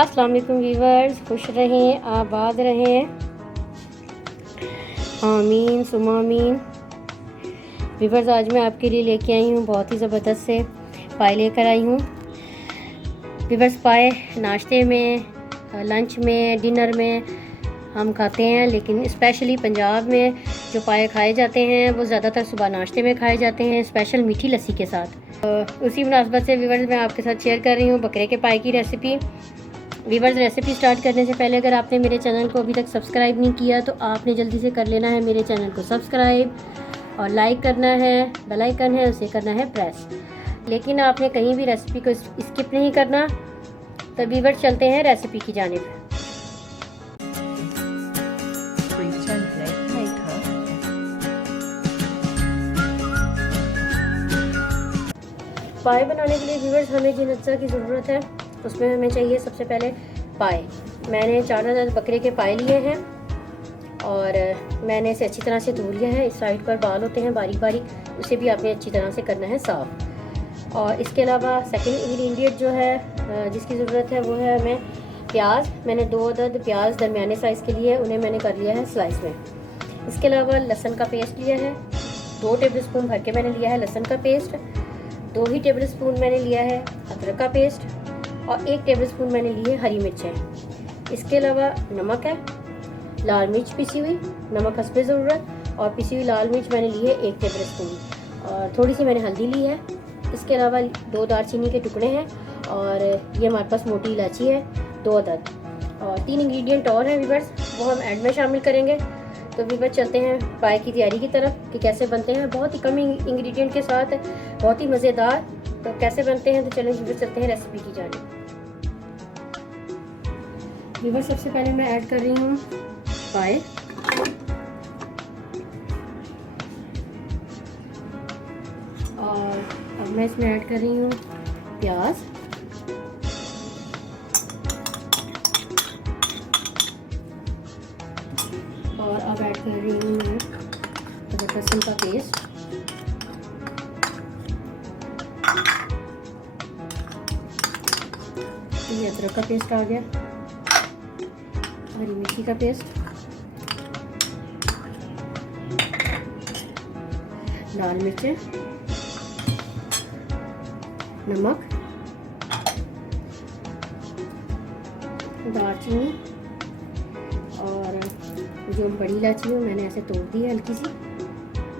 अस्सलाम वालेकुम व्यूवर्स, खुश रहें, आबाद रहें, आमीन सुमा आमीन। व्यूवर्स, आज मैं आपके लिए लेके आई हूँ बहुत ही ज़बरदस्त से पाए लेकर आई हूँ। व्यूवर्स, पाए नाश्ते में, लंच में, डिनर में हम खाते हैं, लेकिन स्पेशली पंजाब में जो पाए खाए जाते हैं वो ज़्यादातर सुबह नाश्ते में खाए जाते हैं, स्पेशल मीठी लस्सी के साथ। उसी मुनासबत से व्यूवर्स मैं आपके साथ शेयर कर रही हूँ बकरे के पाए की रेसिपी। व्यूवर्स, रेसिपी स्टार्ट करने से पहले अगर आपने मेरे चैनल को अभी तक सब्सक्राइब नहीं किया तो आपने जल्दी से कर लेना है मेरे चैनल को सब्सक्राइब, और लाइक करना है, बेल आइकन है उसे करना है प्रेस। लेकिन आपने कहीं भी रेसिपी को स्किप नहीं करना। तो व्यूवर्स, चलते हैं रेसिपी की जानिब। पाए बनाने के लिए व्यूवर्स हमें जिन अज्जा की ज़रूरत है उसमें हमें चाहिए सबसे पहले पाए। मैंने 4 बकरे के पाए लिए हैं और मैंने इसे अच्छी तरह से धो लिया है। इस साइड पर बाल होते हैं बारीक बारीक, उसे भी आपने अच्छी तरह से करना है साफ़। और इसके अलावा सेकंड इंग्रेडिएंट जो है जिसकी ज़रूरत है वो है हमें प्याज। मैंने 2 अदद प्याज दरमियाने साइज़ के लिए उन्हें मैंने कर लिया है स्लाइस में। इसके अलावा लहसुन का पेस्ट लिया है, 2 टेबल स्पून भर के मैंने लिया है लहसुन का पेस्ट। 2 ही टेबल स्पून मैंने लिया है अदरक का पेस्ट और 1 टेबल स्पून मैंने ली है हरी मिर्चें। इसके अलावा नमक है, लाल मिर्च पिसी हुई, नमक हस्बे ज़रूरत, और पिसी हुई लाल मिर्च मैंने ली है 1 टेबल स्पून, और थोड़ी सी मैंने हल्दी ली है। इसके अलावा 2 दालचीनी के टुकड़े हैं, और ये हमारे पास मोटी इलायची है 2 अदद, और 3 इंग्रेडिएंट और हैं व्यूवर्स, वो हम ऐड में शामिल करेंगे। तो व्यूवर्स, चलते हैं पाए की तैयारी की तरफ कि कैसे बनते हैं। बहुत ही कम इंग्रेडिएंट के साथ बहुत ही मज़ेदार। तो कैसे बनते हैं, तो चलें व्यूवर्स चलते हैं रेसिपी की जानिब। व्यूवर्स, सबसे पहले मैं ऐड कर रही हूँ पाए। और अब मैं इसमें ऐड कर रही हूँ प्याज, और अब ऐड कर रही हूँ मैं लहसुन का पेस्ट, ये अदरक का पेस्ट आ गया, हरी मिर्ची का पेस्ट, लाल मिर्चें, नमक, दालचीनी, और जो बड़ी इलायची है मैंने ऐसे तोड़ दी है हल्की सी,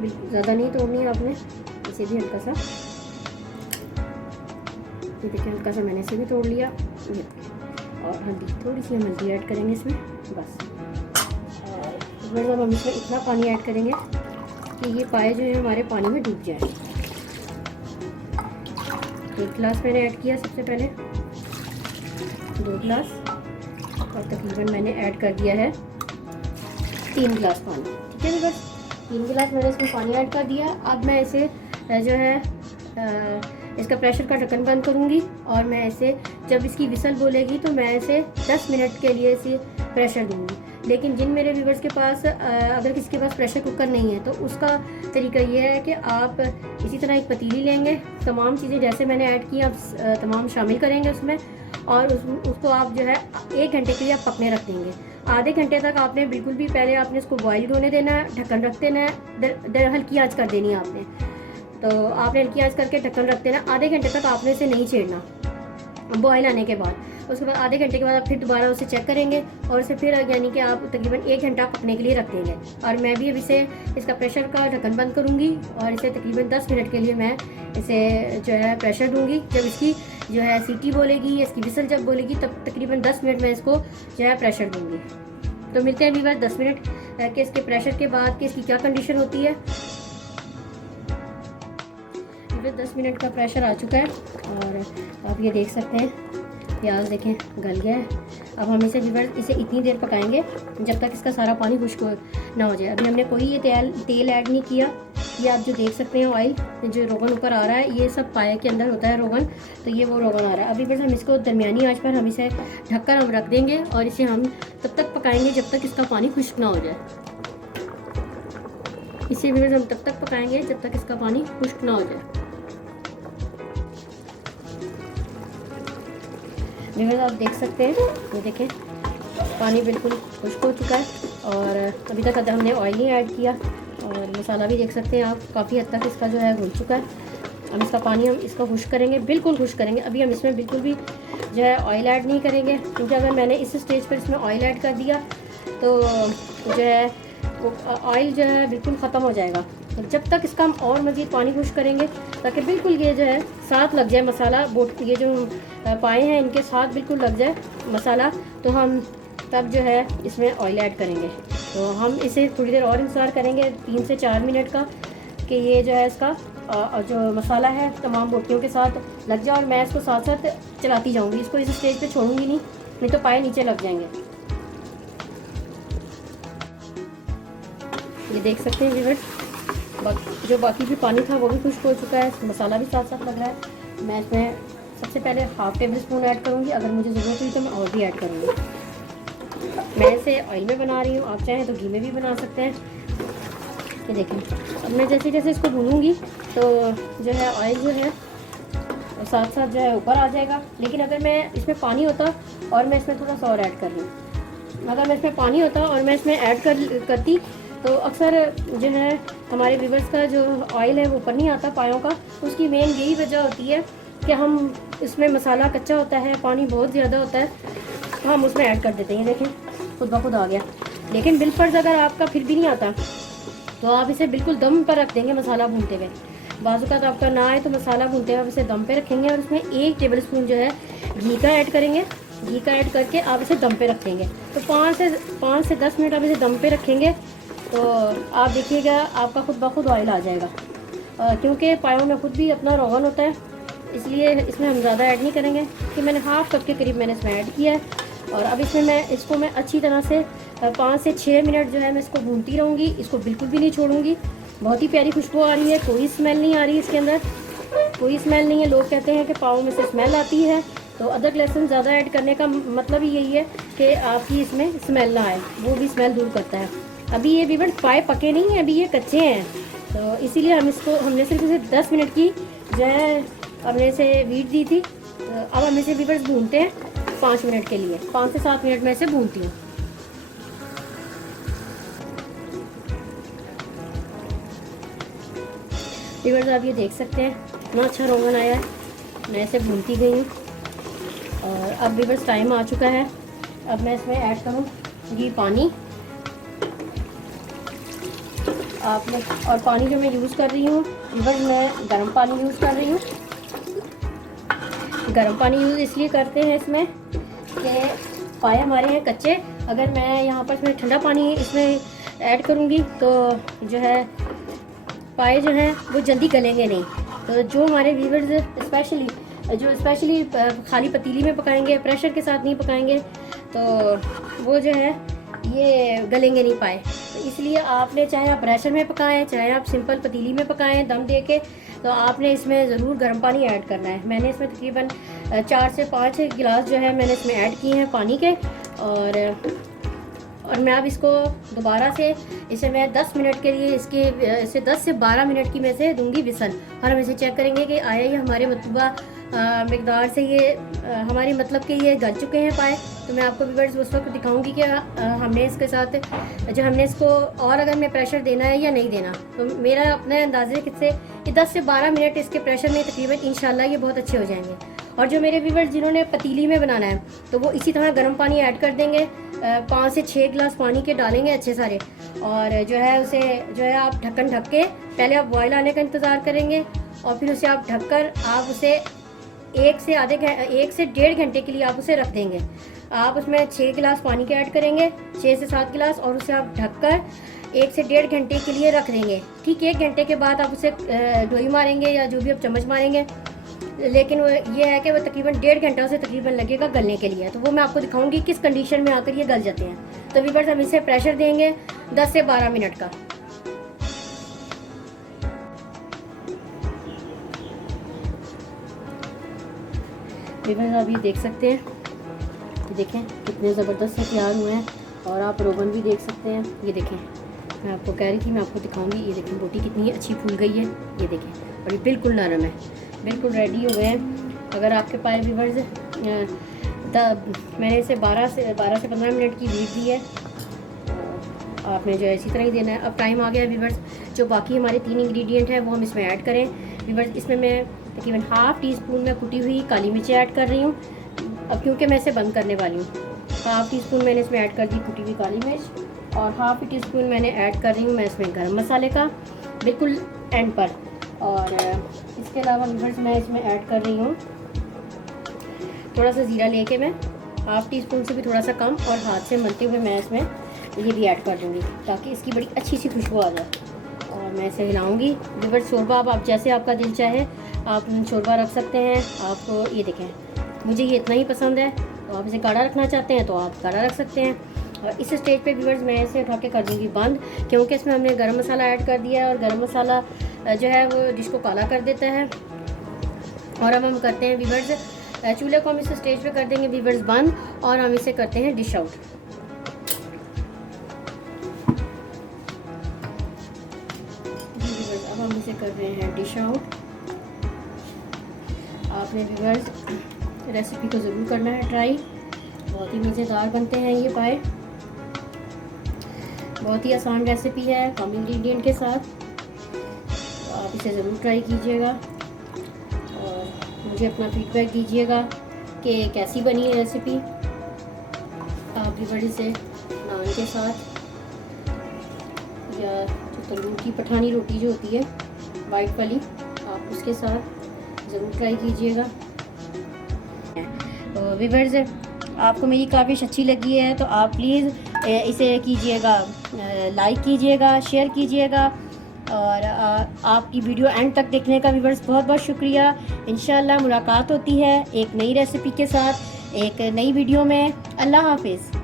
बिल्कुल ज़्यादा नहीं तोड़नी है आपने, इसे भी हल्का सा, देखिए हल्का सा मैंने इसे भी तोड़ लिया। और हल्दी, थोड़ी सी हम हल्दी ऐड करेंगे इसमें बस। और अब हम इसमें इतना पानी ऐड करेंगे कि ये पाए जो है हमारे पानी में डूब जाए। 1 गिलास मैंने ऐड किया सबसे पहले, 2 गिलास, और तकरीबन मैंने ऐड कर दिया है 3 गिलास पानी। ठीक है बस, 3 गिलास मैंने इसमें पानी ऐड कर दिया। अब मैं इसे जो है इसका प्रेशर का ढक्कन बंद करूँगी, और मैं इसे जब इसकी विसल बोलेगी तो मैं इसे 10 मिनट के लिए इसे प्रेशर दूँगी। लेकिन जिन मेरे व्यूवर्स के पास अगर किसी के पास प्रेशर कुकर नहीं है तो उसका तरीका ये है कि आप इसी तरह एक पतीली लेंगे, तमाम चीज़ें जैसे मैंने ऐड की आप तमाम शामिल करेंगे उसमें, और उसको आप जो है 1 घंटे के लिए आप पकने रख देंगे। आधे घंटे तक आपने बिल्कुल भी, पहले आपने इसको बॉईल होने देना है, ढक्कन रख देना है, हल्की आंच कर देनी है आपने। तो आपने हल्की आंच करके ढक्कन रख देना। आधे घंटे तक आपने इसे नहीं छेड़ना बॉईल आने के बाद। उसके बाद आधे घंटे के बाद आप फिर दोबारा उसे चेक करेंगे, और उसे फिर यानी कि आप तकरीबन 1 घंटा पकने के लिए रख देंगे। और मैं भी अब इसे इसका प्रेशर का ढक्कन बंद करूँगी, और इसे तकरीबन 10 मिनट के लिए मैं इसे जो है प्रेशर दूँगी। जब इसकी जो है सीटी बोलेगी या इसकी विसल जब बोलेगी तब तकरीबन 10 मिनट मैं इसको जो है प्रेशर दूँगी। तो मिलते हैं व्यूअर्स 10 मिनट के इसके प्रेशर के बाद कि इसकी क्या कंडीशन होती है। 10 मिनट का प्रेशर आ चुका है, और आप ये देख सकते हैं प्याज देखें गल गया है। अब हम इसे व्यूअर्स इसे इतनी देर पकाएंगे जब तक इसका सारा पानी खुश्क ना हो जाए। अभी हमने कोई ये तेल ऐड नहीं किया। ये आप जो देख सकते हैं ऑयल जो रोगन ऊपर आ रहा है, ये सब पाए के अंदर होता है रोगन, तो ये वो रोगन आ रहा है। अभी बस हम इसको दरमियानी आंच पर हम इसे ढककर हम रख देंगे, और इसे हम तब तक पकाएंगे जब तक इसका पानी खुश्क ना हो जाए। इसे भी हम तब तक पकाएंगे जब तक इसका पानी खुश्क ना हो जाए। व्यूअर्स आप देख सकते हैं, ये देखें पानी बिल्कुल खुश्क हो चुका है और अभी तक हमने ऑयल नहीं ऐड किया। और मसाला भी देख सकते हैं आप, काफ़ी हद तक इसका जो है घुल चुका है। अब इसका पानी हम इसको खुश्क करेंगे, बिल्कुल खुश्क करेंगे। अभी हम इसमें बिल्कुल भी जो है ऑयल ऐड नहीं करेंगे, क्योंकि अगर मैंने इस स्टेज पर इसमें ऑयल ऐड कर दिया तो जो है वो ऑयल जो है बिल्कुल ख़त्म हो जाएगा। तो जब तक इसका हम और मज़ीद पानी खुश्क करेंगे ताकि बिल्कुल ये जो है साथ लग जाए मसाला, बोट ये जो पाए हैं इनके साथ बिल्कुल लग जाए मसाला, तो हम तब जो है इसमें ऑयल ऐड करेंगे। तो हम इसे थोड़ी देर और इंतज़ार करेंगे 3 से 4 मिनट का, कि ये जो है इसका जो मसाला है तमाम बोटियों के साथ लग जाए। और मैं इसको साथ साथ चलाती जाऊंगी, इसको इस स्टेज पे छोड़ूंगी नहीं तो पाए नीचे लग जाएंगे। ये देख सकते हैं व्यूअर्स, जो बाकी भी पानी था वो भी खुश्क हो चुका है, मसाला भी साथ साथ लग रहा है। मैं इसमें सबसे पहले हाफ़ टेबल स्पून ऐड करूँगी, अगर मुझे ज़रूरत हुई तो मैं और भी ऐड करूँगी। मैं इसे ऑयल में बना रही हूँ, आप चाहें तो घी में भी बना सकते हैं। ये देखें, अब मैं जैसे जैसे इसको भूनूंगी तो जो है ऑयल जो है साथ साथ जो है ऊपर आ जाएगा। लेकिन अगर मैं इसमें पानी होता और मैं इसमें थोड़ा सा और ऐड कर लूँ, अगर मैं इसमें पानी होता और मैं इसमें ऐड करती तो अक्सर जो है हमारे व्यूअर्स का जो ऑयल है वो ऊपर नहीं आता पायों का। उसकी मेन यही वजह होती है कि हम इसमें मसाला कच्चा होता है, पानी बहुत ज़्यादा होता है, तो हम उसमें ऐड कर देते हैं। देखें खुद ब खुद आ गया। लेकिन बिल फर्ज अगर आपका फिर भी नहीं आता तो आप इसे बिल्कुल दम पर रख देंगे मसाला भूनते हुए। बाजू का तो आपका ना आए तो मसाला भूनते हुए आप इसे दम पे रखेंगे और इसमें 1 टेबल स्पून जो है घी का ऐड करेंगे। घी का ऐड करके आप इसे दम पे रखेंगे। तो 5 से 10 मिनट आप इसे दम पे रखेंगे तो आप देखिएगा आपका खुद ब खुद ऑयल आ जाएगा। क्योंकि पायों में खुद भी अपना रोगन होता है, इसलिए इसमें हम ज़्यादा ऐड नहीं करेंगे कि मैंने हाफ़ कप के करीब मैंने इसमें ऐड किया है। और अब इसमें मैं अच्छी तरह से 5 से 6 मिनट जो है मैं इसको भूनती रहूँगी, इसको बिल्कुल भी नहीं छोड़ूंगी। बहुत ही प्यारी खुशबू आ रही है, कोई स्मेल नहीं आ रही इसके अंदर, कोई स्मेल नहीं है। लोग कहते हैं कि पाव में से स्मेल आती है, तो अदरक लहसुन ज़्यादा ऐड करने का मतलब ही यही है कि आपकी इसमें स्मेल ना आए, वो भी स्मेल दूर करता है। अभी ये व्यूअर्स पाए पके नहीं हैं, अभी ये कच्चे हैं, तो इसीलिए हमने सिर्फ इसे 10 मिनट की जो है हमने इसे वीट दी थी। तो अब हम इसे व्यूअर्स भूनते हैं 5 मिनट के लिए, 5 से 7 मिनट में इसे भूनती हूँ। व्यूअर्स आप ये देख सकते हैं इतना अच्छा रोगन आया है, मैं इसे भूनती गई हूँ। और अब व्यूअर्स टाइम आ चुका है, अब मैं इसमें ऐड करूँगी पानी। आपने और पानी जो मैं यूज़ कर रही हूँ व्यूअर्स, मैं गर्म पानी यूज़ कर रही हूँ। गर्म पानी यूज़ इसलिए करते हैं इसमें कि पाए हमारे हैं कच्चे। अगर मैं यहाँ पर इसमें ठंडा पानी इसमें ऐड करूँगी तो जो है पाए जो हैं वो जल्दी गलेंगे नहीं। तो जो हमारे व्यूअर्स स्पेशली खाली पतीली में पकाएंगे, प्रेशर के साथ नहीं पकाएंगे, तो वो जो है ये गलेंगे नहीं पाए। तो इसलिए आपने चाहे आप प्रेशर में पकाएं, चाहे आप सिंपल पतीली में पकाएं दम दे के, तो आपने इसमें ज़रूर गर्म पानी ऐड करना है। मैंने इसमें तकरीबन 4 से 5 गिलास जो है मैंने इसमें ऐड किए हैं पानी के। और मैं अब इसको दोबारा से इसे मैं 10 मिनट के लिए इसे 10 से 12 मिनट की मैं इसे दूंगी विसल। और हम इसे चेक करेंगे कि आया ये हमारे मतलूबा मकदार से ये हमारी मतलब कि ये गल चुके हैं पाए। तो मैं आपको व्यूअर्स उस वक्त दिखाऊंगी कि हमने इसके साथ जो हमने इसको और अगर मैं प्रेशर देना है या नहीं देना। तो मेरा अपने अंदाजे से ये 10 से 12 मिनट इसके प्रेशर में तकरीबन इंशाल्लाह ये बहुत अच्छे हो जाएंगे। और जो मेरे व्यूअर्स जिन्होंने पतीली में बनाना है तो वो इसी तरह गर्म पानी ऐड कर देंगे, 5 से 6 गिलास पानी के डालेंगे अच्छे सारे। और जो है उसे जो है आप ढक्कन ढक के पहले आप बॉयल आने का इंतज़ार करेंगे और फिर उसे आप ढककर आप उसे 1 से 1.5 घंटे के लिए आप उसे रख देंगे। आप उसमें 6 गिलास पानी के ऐड करेंगे, 6 से 7 गिलास, और उसे आप ढककर 1 से 1.5 घंटे के लिए रख देंगे। ठीक 1 घंटे के बाद आप उसे डोई मारेंगे या जो भी आप चम्मच मारेंगे। लेकिन वो ये है कि वो तकरीबन 1.5 घंटा उसे तकरीबन लगेगा गलने के लिए। तो वो मैं आपको दिखाऊंगी किस कंडीशन में आकर ये गल जाते हैं। तो व्यूअर्स हम इसे प्रेशर देंगे 10 से 12 मिनट का। व्यूअर्स आप ये देख सकते हैं, ये देखें कितने ज़बरदस्त से तैयार हुए हैं। और आप रोगन भी देख सकते हैं, ये देखें मैं आपको कह रही थी मैं आपको दिखाऊंगी। ये देखें रोटी कितनी अच्छी फूल गई है, ये देखें, और ये बिल्कुल नरम है, बिल्कुल रेडी हो गए हैं। अगर आपके पाए व्यूअर्स मैंने इसे 12 से 15 मिनट की हीट दी है। आपने जो है इसी तरह ही देना है। अब टाइम आ गया है व्यूअर्स, जो बाकी हमारे 3 इंग्रेडिएंट हैं वो हम इसमें ऐड करें। व्यूअर्स, इसमें मैं तकरीबन हाफ़ टी स्पून में कुटी हुई काली मिर्ची ऐड कर रही हूँ। अब क्योंकि मैं इसे बंद करने वाली हूँ, हाफ़ टी स्पून मैंने इसमें ऐड कर दी कुटी हुई काली मिर्च, और हाफ़ टी स्पून मैंने ऐड कर रही हूँ मैं इसमें गरम मसाले का, बिल्कुल एंड पर। और इसके अलावा व्यूअर्स मैं इसमें ऐड कर रही हूँ थोड़ा सा ज़ीरा लेके मैं हाफ़ टी स्पून से भी थोड़ा सा कम, और हाथ से मलते हुए मैं इसमें ये भी ऐड कर दूँगी ताकि इसकी बड़ी अच्छी सी खुशबू आ जाए। और मैं इसे हिलाऊंगी। व्यूअर्स, शोरबा आप जैसे आपका दिल चाहे आप शोरबा रख सकते हैं। आपको ये देखें, मुझे ये इतना ही पसंद है, तो आप इसे गाढ़ा रखना चाहते हैं तो आप गाढ़ा रख सकते हैं। और इस स्टेज पे व्यूअर्स मैं इसे उठा के कर दूँगी बंद, क्योंकि इसमें हमने गरम मसाला ऐड कर दिया है और गरम मसाला जो है वो डिश को काला कर देता है। और अब हम करते हैं व्यूअर्स, चूल्हे को हम इस स्टेज पे कर देंगे व्यूअर्स बंद, और हम इसे करते हैं डिश आउट। अब हम इसे कर रहे हैं डिश आउट। आपने व्यूअर्स रेसिपी को ज़रूर करना है ट्राई, बहुत ही मज़ेदार बनते हैं ये पाए। बहुत ही आसान रेसिपी है कम इंग्रेडिएंट के साथ, तो आप इसे ज़रूर ट्राई कीजिएगा और मुझे अपना फीडबैक दीजिएगा कि कैसी बनी है रेसिपी। आप भी बड़ी से नान के साथ या जो तंदूर की पठानी रोटी जो होती है वाइट वाली, आप उसके साथ ज़रूर ट्राई कीजिएगा। तो व्यूअर्स, आपको मेरी काफ़ी अच्छी लगी है तो आप प्लीज़ इसे कीजिएगा, लाइक कीजिएगा, शेयर कीजिएगा, और आपकी वीडियो एंड तक देखने का व्यूअर्स बहुत बहुत शुक्रिया। इंशाल्लाह मुलाकात होती है एक नई रेसिपी के साथ एक नई वीडियो में। अल्लाह हाफिज़।